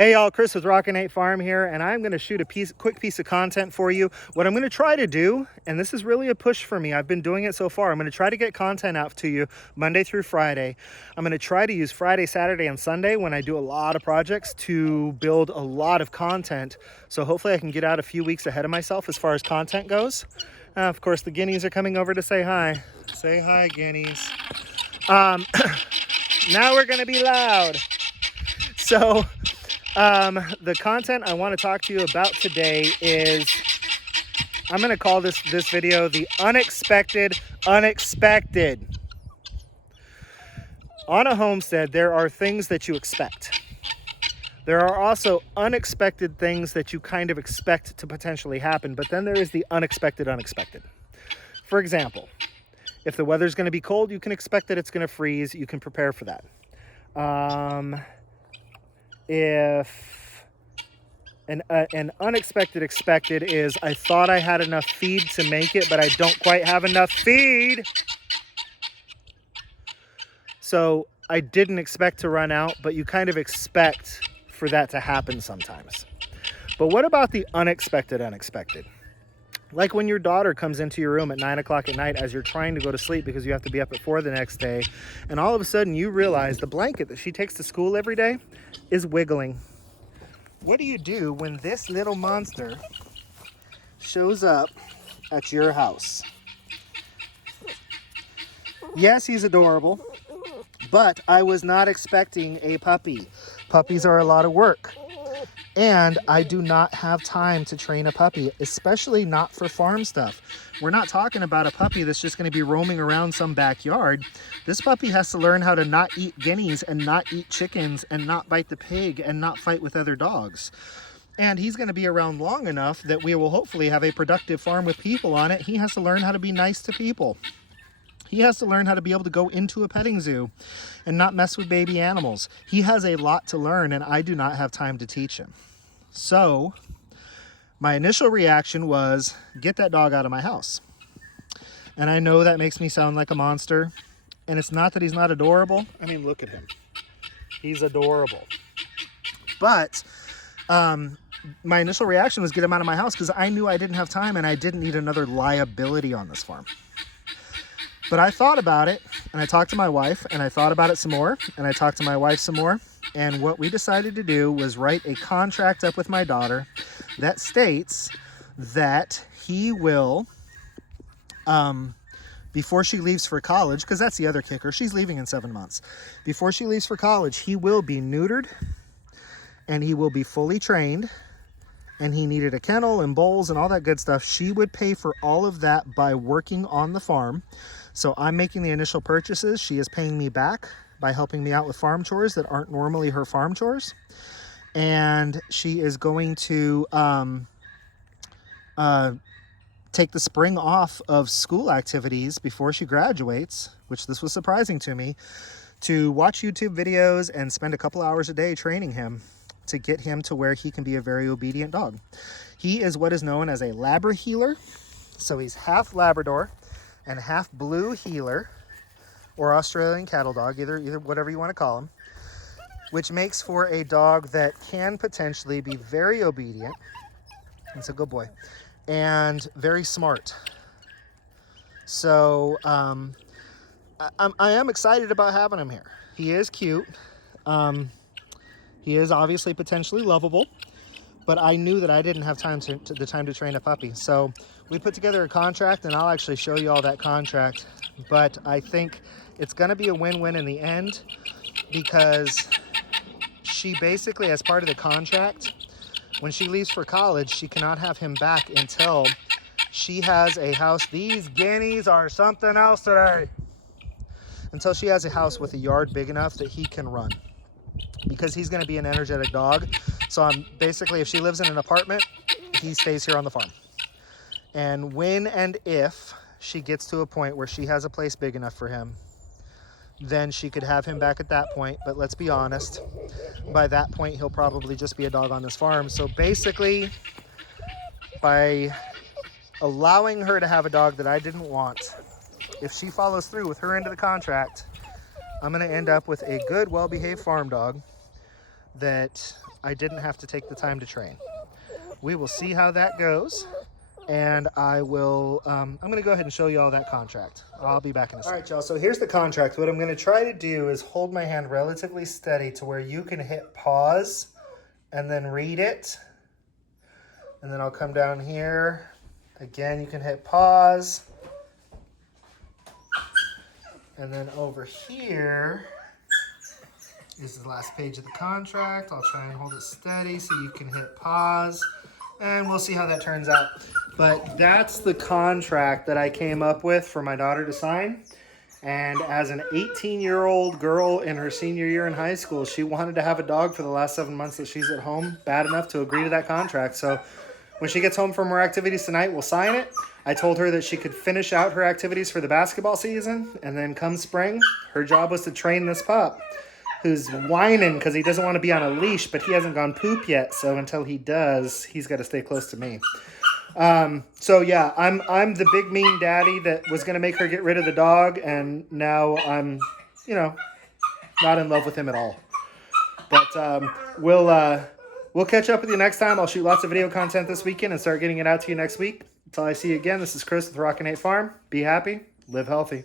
Hey y'all, Chris with Rockin Farm here, and I'm going to shoot a quick piece of content for you. What I'm going to try to do, and this is really a push for me, I've been doing it so far, I'm going to try to get content out to you Monday through Friday. I'm going to try to use Friday, Saturday, and Sunday when I do a lot of projects to build a lot of content. So hopefully I can get out a few weeks ahead of myself as far as content goes. Of course, the guineas are coming over to say hi. Say hi, guineas. Now we're going to be loud. So the content I want to talk to you about today is, I'm going to call this video the unexpected. On a homestead, there are things that you expect. There are also unexpected things that you kind of expect to potentially happen, but then there is the unexpected. For example, if the weather's going to be cold, you can expect that it's going to freeze. You can prepare for that. If an unexpected expected is, I thought I had enough feed to make it, but I don't quite have enough feed. So I didn't expect to run out, but you kind of expect for that to happen sometimes. But what about the unexpected? Like when your daughter comes into your room at 9 o'clock at night as you're trying to go to sleep because you have to be up at 4 the next day, and all of a sudden you realize the blanket that she takes to school every day is wiggling. What do you do when this little monster shows up at your house? Yes, he's adorable, but I was not expecting a puppy. Puppies are a lot of work. And I do not have time to train a puppy, especially not for farm stuff. We're not talking about a puppy that's just going to be roaming around some backyard. This puppy has to learn how to not eat guineas and not eat chickens and not bite the pig and not fight with other dogs. And he's going to be around long enough that we will hopefully have a productive farm with people on it. He has to learn how to be nice to people. He has to learn how to be able to go into a petting zoo and not mess with baby animals. He has a lot to learn, and I do not have time to teach him. So my initial reaction was, get that dog out of my house. And I know that makes me sound like a monster. And it's not that he's not adorable. I mean, look at him. He's adorable. But my initial reaction was get him out of my house because I knew I didn't have time and I didn't need another liability on this farm. But I thought about it, and I talked to my wife, and I thought about it some more, and I talked to my wife some more. And what we decided to do was write a contract up with my daughter that states that he will, before she leaves for college, because that's the other kicker, she's leaving in 7 months. Before she leaves for college, he will be neutered, and he will be fully trained, and he needed a kennel and bowls and all that good stuff. She would pay for all of that by working on the farm. So I'm making the initial purchases. She is paying me back by helping me out with farm chores that aren't normally her farm chores. And she is going to take the spring off of school activities before she graduates, which this was surprising to me, to watch YouTube videos and spend a couple hours a day training him to get him to where he can be a very obedient dog. He is what is known as a Labra heeler. So he's half Labrador and half blue heeler, or Australian cattle dog, either whatever you want to call him, which makes for a dog that can potentially be very obedient. It's a good boy, and very smart. So I am excited about having him here. He is cute. He is obviously potentially lovable, but I knew that I didn't have time to train a puppy. So we put together a contract, and I'll actually show you all that contract. But I think it's going to be a win-win in the end, because she basically, as part of the contract, when she leaves for college, she cannot have him back until she has a house. These guineas are something else today. Until she has a house with a yard big enough that he can run, because he's going to be an energetic dog. So I'm basically, if she lives in an apartment, he stays here on the farm. And when and if she gets to a point where she has a place big enough for him, then she could have him back at that point. But let's be honest, by that point, he'll probably just be a dog on this farm. So basically, by allowing her to have a dog that I didn't want, if she follows through with her end of the contract, I'm going to end up with a good, well-behaved farm dog that I didn't have to take the time to train. We will see how that goes. And I will, I'm going to go ahead and show you all that contract. I'll be back in a second. All right, y'all, so here's the contract. What I'm going to try to do is hold my hand relatively steady to where you can hit pause and then read it. And then I'll come down here. Again, you can hit pause. And then over here is the last page of the contract. I'll try and hold it steady so you can hit pause. And we'll see how that turns out. But that's the contract that I came up with for my daughter to sign. And as an 18-year-old girl in her senior year in high school, she wanted to have a dog for the last 7 months that she's at home, bad enough to agree to that contract. So when she gets home from her activities tonight, we'll sign it. I told her that she could finish out her activities for the basketball season. And then come spring, her job was to train this pup, who's whining because he doesn't want to be on a leash, but he hasn't gone poop yet. So until he does, he's got to stay close to me. So yeah, I'm the big mean daddy that was going to make her get rid of the dog. And now I'm, you know, not in love with him at all. But we'll catch up with you next time. I'll shoot lots of video content this weekend and start getting it out to you next week. Until I see you again, this is Chris with Rockin Farm. Be happy, live healthy.